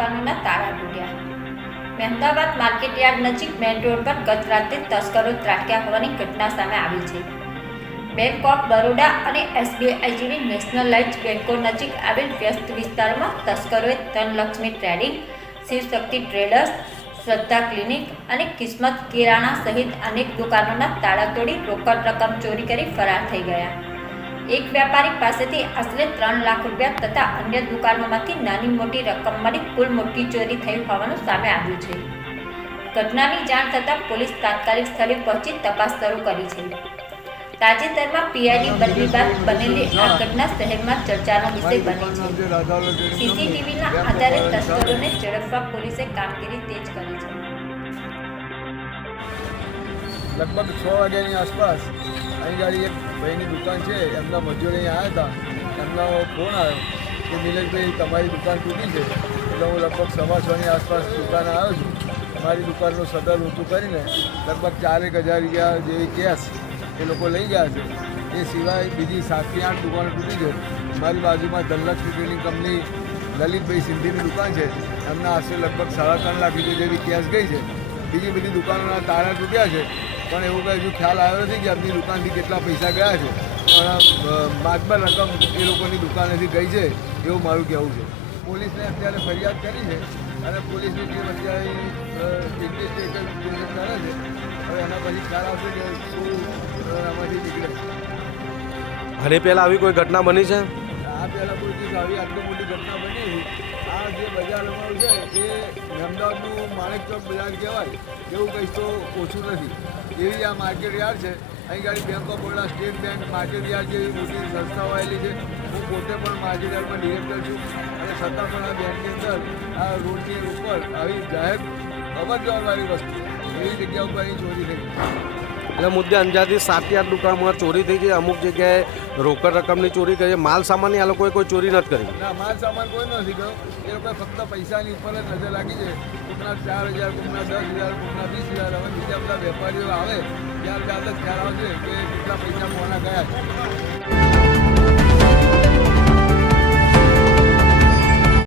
દુકાનોના તાળા તૂટ્યા। મહેમદાવાદ માર્કેટયાર્ડ નજીક main road પર ગત રાત્રે તસ્કરો ત્રાટક્યા હોવાની ઘટના સામે આવી છે। બેંક ઓફ બરોડા અને SBI જેવી નેશનલાઇઝ બેંકો નજીક આવેલ વ્યસ્ત વિસ્તારમાં તસ્કરોએ ધનલક્ષ્મી ટ્રેડિંગ, શિવશક્તિ ટ્રેડર્સ, શ્રદ્ધા ક્લિનિક અને કિસ્મત કિરાણા સહિત અનેક દુકાનોના તાળા તોડી રોકડ રકમ ચોરી કરી ફરાર થઈ ગયા। એક વેપારી પાસેથી આશરે 3 લાખ રૂપિયા તથા અન્ય દુકાનોમાંથી નાની મોટી રકમ મળી કુલ મોટી ચોરી થઈ હોવાનું સામે આવ્યું છે। ઘટનાની જાણ થતાં પોલીસ તાત્કાલિક સ્થળે પહોંચી તપાસ શરૂ કરી છે। તાજેતરમાં પીઆઈડી બદલી બાદ બનેલી આ ઘટના શહેરમાં ચર્ચાનો વિષય બની છે। સીસીટીવીના આધારે તસ્કરોને ઝડપવા પોલીસે કામગીરી તેજ કરી છે। લગભગ 6 વાગ્યાની આસપાસ અહીં ગાડી એક ભાઈની દુકાન છે, એમના મજૂર અહીં આવ્યા હતા। એમનો ફોન આવ્યો કે નિલેશભાઈ તમારી દુકાન તૂટી છે। એટલે હું લગભગ 6:15ની આસપાસ દુકાને આવ્યો છું। મારી દુકાનનું શટર ઊંચું કરીને લગભગ 4,000 રૂપિયા જેવી કેશ એ લોકો લઈ ગયા છે। એ સિવાય બીજી 7 થી 8 દુકાનો તૂટી છે। મારી બાજુમાં ધનલક્ષ્મી ટ્રેડિંગ કંપની લલિતભાઈ સિંધીની દુકાન છે, એમના આશરે લગભગ 3.5 લાખ રૂપિયા જેવી કેશ ગઈ છે। બીજી બધી દુકાનોના તાળા તૂટ્યા છે, પણ એવું કંઈ હજુ ખ્યાલ આવ્યો નથી કે એમની દુકાનથી કેટલા પૈસા ગયા છે, પણ માતબર રકમ એ લોકોની દુકાનેથી ગઈ છે એવું મારું કહેવું છે। પોલીસને અત્યારે ફરિયાદ કરી છે અને પોલીસની ટીમ અત્યારે ઇન્વેસ્ટિગેશન કરે છે। હવે એના પછી ખ્યાલ આવશે કે શું આમાંથી નીકળે। આને પહેલાં આવી કોઈ ઘટના બની છે? આ પહેલાં કોઈ દિવસ આવી આટલી મોટી ઘટના બની। આ જે બજાર અમારું છે એ અમદાવાદનું માણેક ચોક બજાર કહેવાય, એવું કંઈ તો ઓછું નથી। એવી આ માર્કેટ યાર્ડ છે। અહીં ગાડી bank of Baroda, state bank, market yard જેવી મોટી સંસ્થાઓ આવેલી છે। હું પોતે પણ માર્કેટ યાર્ડમાં ડિરેક્ટર છું અને છતાં પણ આ બેંકની અંદર આ રોડની ઉપર આવી જાહેર અવરજવરવાળી વસ્તુ એવી જગ્યા ઉપર અહીં ચોરી થઈ। એટલે મુદ્દે અંદાજે 7 થી 8 દુકાનમાં ચોરી થઈ છે। અમુક જગ્યાએ રોકડ રકમની ચોરી કરી, માલ સામાનની આ લોકોએ કોઈ ચોરી નથી કરી। ના, માલ સામાન કોઈ નથી ગયો। એ લોકોએ ફક્ત પૈસાની ઉપર જ નજર લાગી છે। કોકના 4,000, કોકના 10,000, કોકના 20,000। હવે બીજા બધા વેપારીઓ આવે ત્યારબાદ જ ખ્યાલ આવશે કે કેટલા પૈસા કોના ગયા છે।